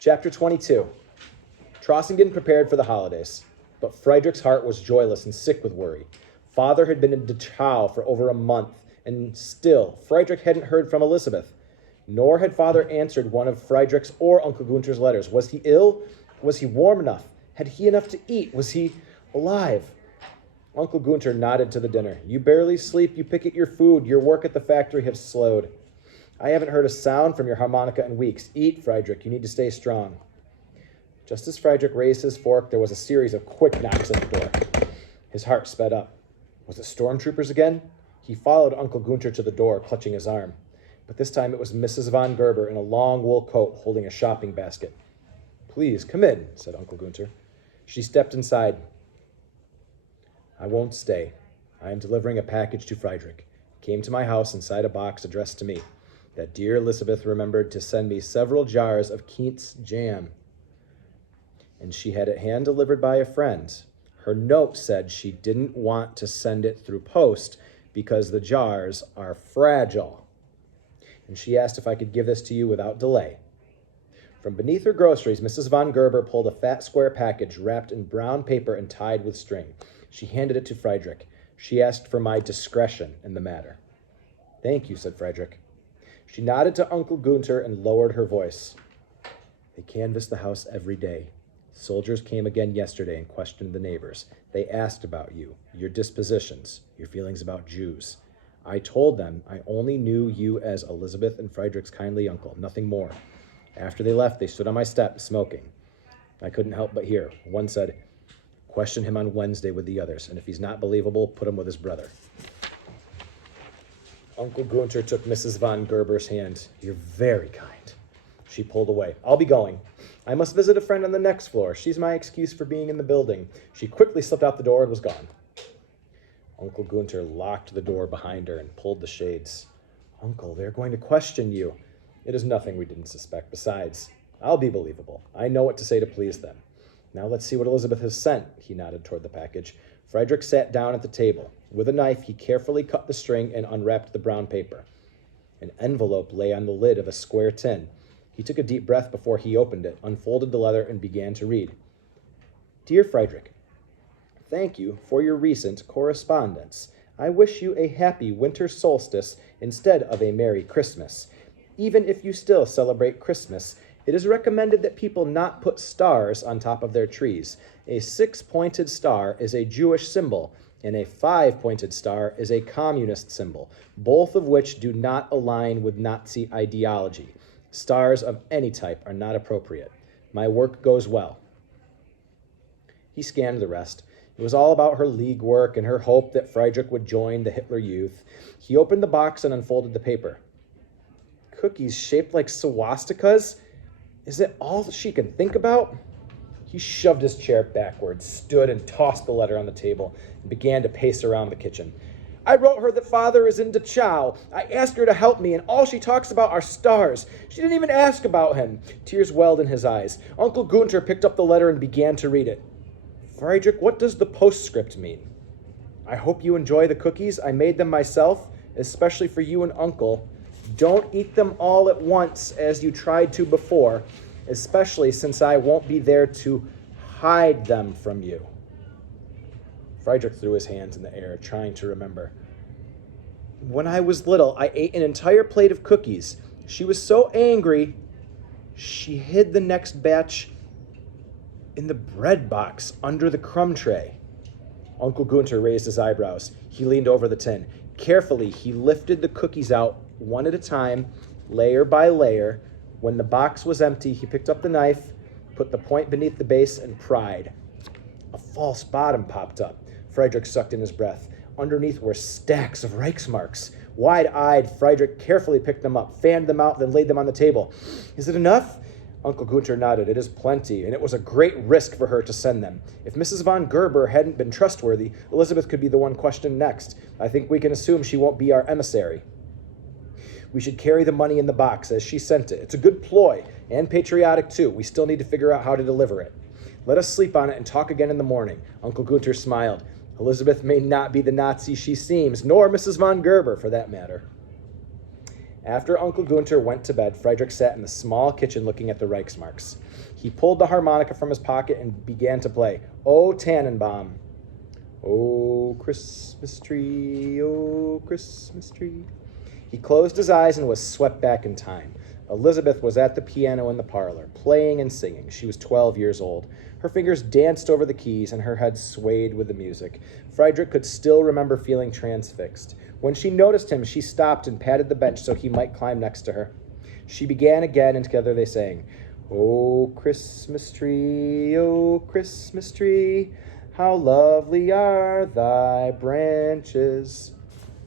Chapter 22. Trossingen prepared for the holidays, but Friedrich's heart was joyless and sick with worry. Father had been in Dachau for over a month, and still Friedrich hadn't heard from Elisabeth. Nor had Father answered one of Friedrich's or Uncle Gunter's letters. Was he ill? Was he warm enough? Had he enough to eat? Was he alive? Uncle Gunter nodded to the dinner. You barely sleep, you pick at your food. Your work at the factory has slowed. I haven't heard a sound from your harmonica in weeks. Eat, Friedrich. You need to stay strong. Just as Friedrich raised his fork, there was a series of quick knocks at the door. His heart sped up. Was it stormtroopers again? He followed Uncle Gunter to the door, clutching his arm. But this time it was Mrs. von Gerber in a long wool coat holding a shopping basket. Please, come in, said Uncle Gunter. She stepped inside. I won't stay. I am delivering a package to Friedrich. It came to my house inside a box addressed to me. That dear Elisabeth remembered to send me several jars of Keats jam. And she had it hand-delivered by a friend. Her note said she didn't want to send it through post because the jars are fragile. And she asked if I could give this to you without delay. From beneath her groceries, Mrs. von Gerber pulled a fat square package wrapped in brown paper and tied with string. She handed it to Friedrich. She asked for my discretion in the matter. Thank you, said Friedrich. She nodded to Uncle Gunter and lowered her voice. They canvass the house every day. Soldiers came again yesterday and questioned the neighbors. They asked about you, your dispositions, your feelings about Jews. I told them I only knew you as Elisabeth and Friedrich's kindly uncle, nothing more. After they left, they stood on my step, smoking. I couldn't help but hear. One said, question him on Wednesday with the others, and if he's not believable, put him with his brother. Uncle Gunter took Mrs. von Gerber's hand. You're very kind. She pulled away. I'll be going. I must visit a friend on the next floor. She's my excuse for being in the building. She quickly slipped out the door and was gone. Uncle Gunter locked the door behind her and pulled the shades. Uncle, they're going to question you. It is nothing we didn't suspect. Besides, I'll be believable. I know what to say to please them. Now let's see what Elisabeth has sent. He nodded toward the package. Friedrich sat down at the table. With a knife, he carefully cut the string and unwrapped the brown paper. An envelope lay on the lid of a square tin. He took a deep breath before he opened it, unfolded the letter, and began to read. Dear Friedrich, thank you for your recent correspondence. I wish you a happy winter solstice instead of a Merry Christmas. Even if you still celebrate Christmas, it is recommended that people not put stars on top of their trees. A 6-pointed star is a Jewish symbol, and a 5-pointed star is a communist symbol, both of which do not align with Nazi ideology. Stars of any type are not appropriate. My work goes well. He scanned the rest. It was all about her league work and her hope that Friedrich would join the Hitler Youth. He opened the box and unfolded the paper. Cookies shaped like swastikas? Is it all she can think about? He shoved his chair backwards, stood and tossed the letter on the table, and began to pace around the kitchen. I wrote her that Father is in Dachau. I asked her to help me, and all she talks about are stars. She didn't even ask about him. Tears welled in his eyes. Uncle Gunter picked up the letter and began to read it. Friedrich, what does the postscript mean? I hope you enjoy the cookies. I made them myself, especially for you and Uncle. Don't eat them all at once as you tried to before, especially since I won't be there to hide them from you. Friedrich threw his hands in the air, trying to remember. When I was little, I ate an entire plate of cookies. She was so angry, she hid the next batch in the bread box under the crumb tray. Uncle Gunter raised his eyebrows. He leaned over the tin. Carefully, he lifted the cookies out one at a time, layer by layer. When the box was empty, he picked up the knife, put the point beneath the base, and pried. A false bottom popped up. Friedrich sucked in his breath. Underneath were stacks of Reichsmarks. Wide-eyed, Friedrich carefully picked them up, fanned them out, then laid them on the table. Is it enough? Uncle Gunter nodded. It is plenty, and it was a great risk for her to send them. If Mrs. von Gerber hadn't been trustworthy, Elisabeth could be the one questioned next. I think we can assume she won't be our emissary. We should carry the money in the box as she sent it. It's a good ploy, and patriotic too. We still need to figure out how to deliver it. Let us sleep on it and talk again in the morning. Uncle Gunter smiled. Elisabeth may not be the Nazi she seems, nor Mrs. von Gerber, for that matter. After Uncle Gunter went to bed, Friedrich sat in the small kitchen looking at the Reichsmarks. He pulled the harmonica from his pocket and began to play, "O Tannenbaum." "Oh, Christmas tree, oh, Christmas tree." He closed his eyes and was swept back in time. Elisabeth was at the piano in the parlor, playing and singing. She was 12 years old. Her fingers danced over the keys and her head swayed with the music. Friedrich could still remember feeling transfixed. When she noticed him, she stopped and patted the bench so he might climb next to her. She began again, and together they sang, "O Christmas tree, O Christmas tree, how lovely are thy branches.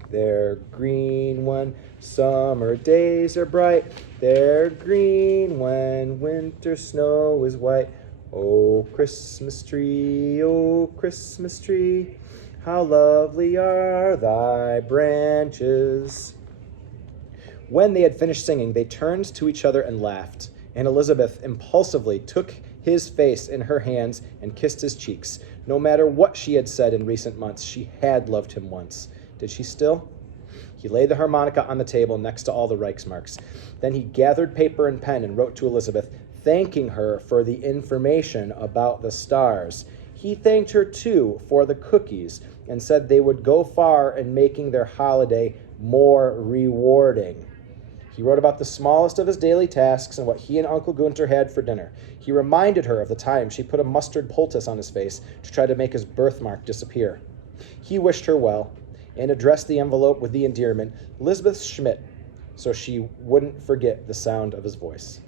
They're green when summer days are bright. They're green when winter snow is white. O Christmas tree, O Christmas tree, how lovely are thy branches." When they had finished singing, they turned to each other and laughed, and Elisabeth impulsively took his face in her hands and kissed his cheeks. No matter what she had said in recent months, she had loved him once. Did she still? He laid the harmonica on the table next to all the Reichsmarks. Then he gathered paper and pen and wrote to Elisabeth, thanking her for the information about the stars. He thanked her, too, for the cookies and said they would go far in making their holiday more rewarding. He wrote about the smallest of his daily tasks and what he and Uncle Gunter had for dinner. He reminded her of the time she put a mustard poultice on his face to try to make his birthmark disappear. He wished her well and addressed the envelope with the endearment, "Elisabeth Schmidt," so she wouldn't forget the sound of his voice.